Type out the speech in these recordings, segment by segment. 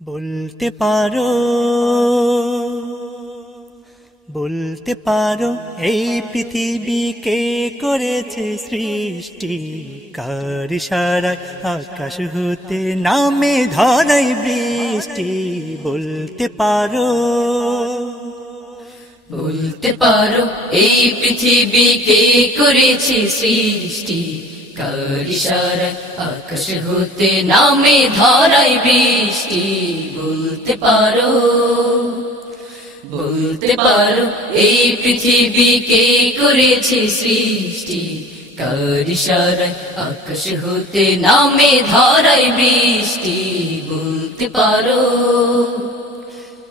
বলতে পারো, বলতে পারো এই পৃথিবী কে করেছে সৃষ্টি? কার ইশারায় আকাশ হতে নামে ধরাই বৃষ্টি? বলতে পারো, বলতে পারো এই পৃথিবী কে করেছে সৃষ্টি? কার ইশারায় আকাশ হতে নামে ধরাই বৃষ্টি? বলতে পারো, বলতে পারো এই পৃথিবী কে করেছে সৃষ্টি? কার ইশারায় আকাশ হতে নামে ধরাই বৃষ্টি? বলতে পারো।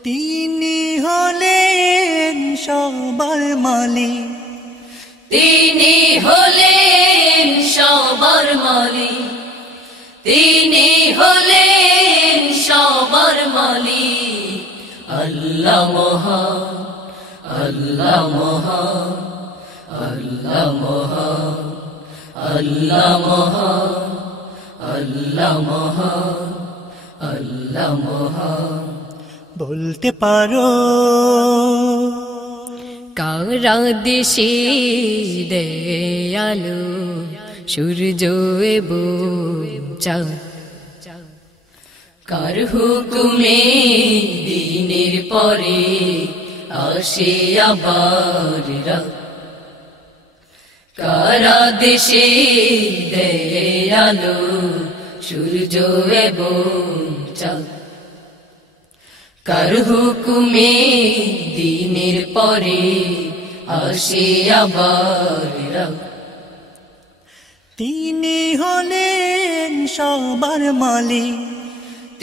তিনি হলেন সবার মালিক, তিনি হলেন সবার মালিক, তিনি হলেন সবার মালিক। আল্লাহ মহান, আল্লাহ মহান, আল্লাহ মহান, আল্লাহ মহান, আল্লাহ মহান, আল্লাহ মহান। বলতে পারো কারা দেশে দয়ালু সূর্য এবং চাঁদ, কার হুকুমে দিনের পরে আসে আবার রাত? কারা দেশে দয়ালু সূর্য এবং চাঁদ, কার হুকুমে দিনের পরে আসে আবার রাত? তিনি হলেন সবার মালিক,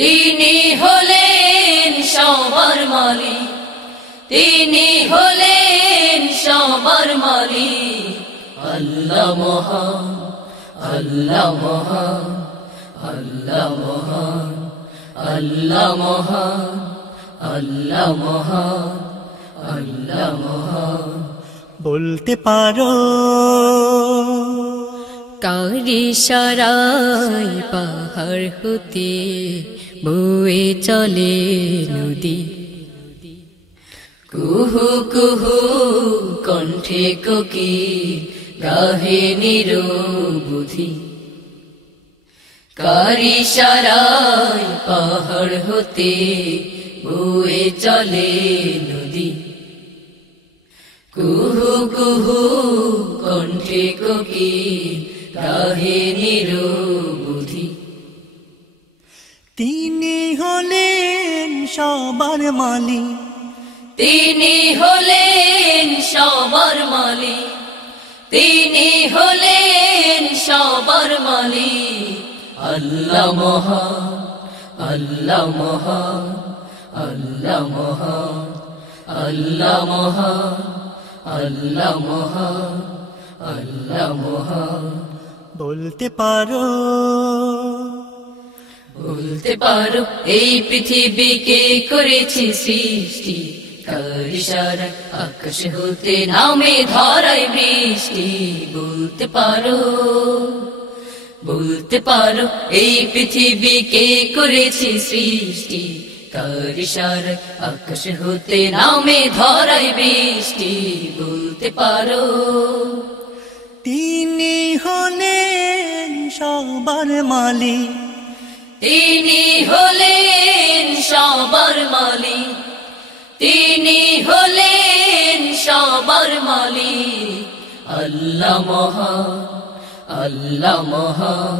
তিনি হলেন সবার মালিক, তিনি হলেন সবার মালিক। আল্লাহ মহান, আল্লাহ মহান, আল্লাহ মহান, আল্লাহ মহান, আল্লাহ মহান, আল্লাহ মহান। বলতে পারো কার ইশারায় পাহাড় হতে বয়ে চলে নদী? কুহু কুহু কণ্ঠে কোকিল গাহে নিরবধি। কার ইশারায় পাহাড় হতে বয়ে চলে নদী? কুহু কুহু কণ্ঠে কোকিল গাহে নিরবধি। তিনি হলেন সবার মালিক, তিনি হলেন সবার মালিক, তিনি হলেন সবার মালিক। আল্লাহ মহান, আল্লাহ মহান, আল্লাহ মহান, আল্লাহ মহান, আল্লাহ মহান, আল্লাহ মহান। বলতে পারো, বলতে পারো এই পৃথিবী কে করেছে সৃষ্টি? কার ইশারায় আকাশ হতে নামে ধরাই বৃষ্টি? বলতে পারো, বলতে পারো এই পৃথিবী কে করেছে সৃষ্টি? কার ইশারায় আকাশ হতে নামে ধরাই বৃষ্টি? বলতে পারো। তিনি হলেন সবার মালিক, তিনি হলেন সবার মালিক, তিনি হলেন সবার মালিক। আল্লাহ মহান, আল্লাহ মহান,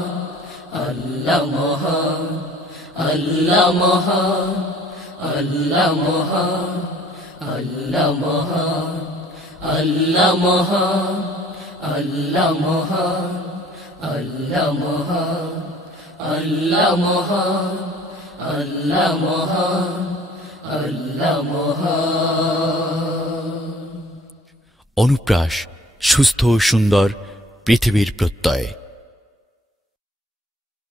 আল্লাহ মহান, আল্লাহ মহান, আল্লাহ মহান, আল্লাহ মহান, আল্লাহ মহান, আল্লাহ মহান, আল্লাহ মহান, আল্লাহ মহান, আল্লাহ মহান, আল্লাহ মহান। অনুপ্রাস, সুস্থ ও সুন্দর পৃথিবীর প্রত্যয়।